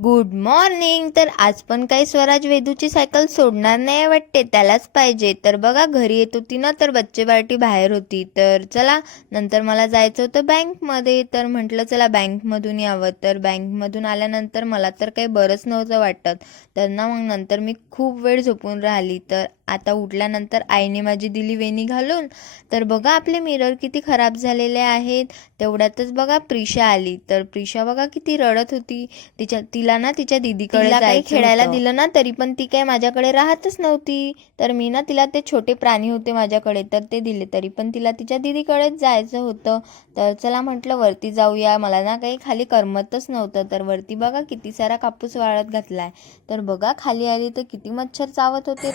Good morning तर आज पण काही स्वराज वेदूची सायकल सोडणार नाही वाटते. त्यालाच पाहिजे. तर बघा घरी येत होती ना तर बच्चे पार्टी बाहेर होती. तर चला नंतर मला जायचं होतं बँकमध्ये. तर म्हटलं चला बँकमधून यावं. तर बँकमधून आल्यानंतर मला तर काही बरंच नव्हतं वाटत. तर ना मग नंतर मी खूप वेळ झोपून राहिली. तर आता उठल्यानंतर आईने माझी दिली वेणी घालून. तर बघा आपले मिरर किती खराब झालेले आहेत. तेवढ्यातच बघा प्रिशा आली. तर प्रिशा बघा किती रडत होती. तिच्या तिला ना तिच्या दीदीकडे काही काही खेळायला दिलं ना तरी पण ती काय माझ्याकडे राहतच नव्हती. तर मी ना तिला ते छोटे प्राणी होते माझ्याकडे तर ते दिले. तरी पण तिला तिच्या दीदीकडेच जायचं होतं. तर चला म्हटलं वरती जाऊया. मला ना काही खाली करमतच नव्हतं. तर वरती बघा किती सारा कापूस वाळत घातलाय. तर बघा खाली आली तर किती मच्छर चावत होते.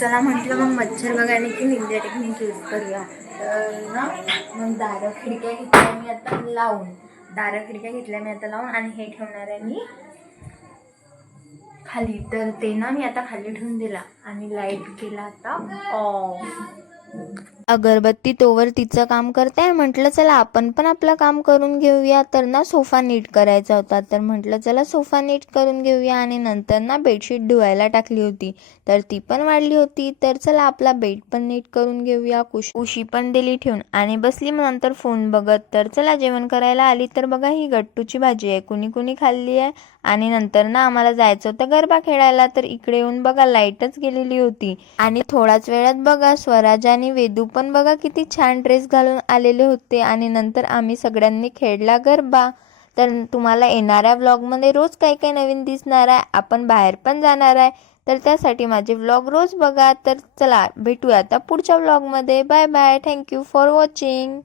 चला म्हटलं मग मच्छर बघायला की निंजा टेक्निक यूज करूया. तर ना मग दारं खिडक्या घेतल्या मी आता लावून. दारं खिडक्या घेतल्या मी आता लावून आणि हे ठेवणार आहे मी खाली. तर ते ना मी आता खाली ठेवून दिला आणि लाइट केला आता ऑफ अगरबत्ती तोवर तिचं काम करते म्हटलं चला आपण पण आपलं काम करून घेऊया. तर ना सोफा नीट करायचा होता. तर म्हटलं चला सोफा नीट करून घेऊया. आणि नंतर ना बेडशीट धुवायला टाकली होती. तर ती पण वाढली होती. तर चला आपला बेड पण नीट करून घेऊया. कुश उशी पण दिली ठेवून. आणि बसली मग नंतर फोन बघत. तर चला जेवण करायला आली. तर बघा ही गट्टूची भाजी आहे. कुणी कुणी खाल्ली आहे. आणि नंतर ना आम्हाला जायचं होतं गरबा खेळायला. तर इकडे येऊन बघा लाईटच गेलेली होती. आणि थोड्याच वेळात बघा स्वराज आणि वेदू पण बघा किती छान ड्रेस घालून आलेले होते आणि नंतर आम्ही सगळ्यांनी खेळला गरबा. तर तुम्हाला येणाऱ्या व्लॉगमध्ये रोज काही काही नवीन दिसणार आहे आपण बाहेर पण जाणार आहे. तर त्यासाठी माझे व्लॉग रोज बघा. तर चला भेटूया आता पुढच्या व्लॉगमध्ये bye bye thank you for watching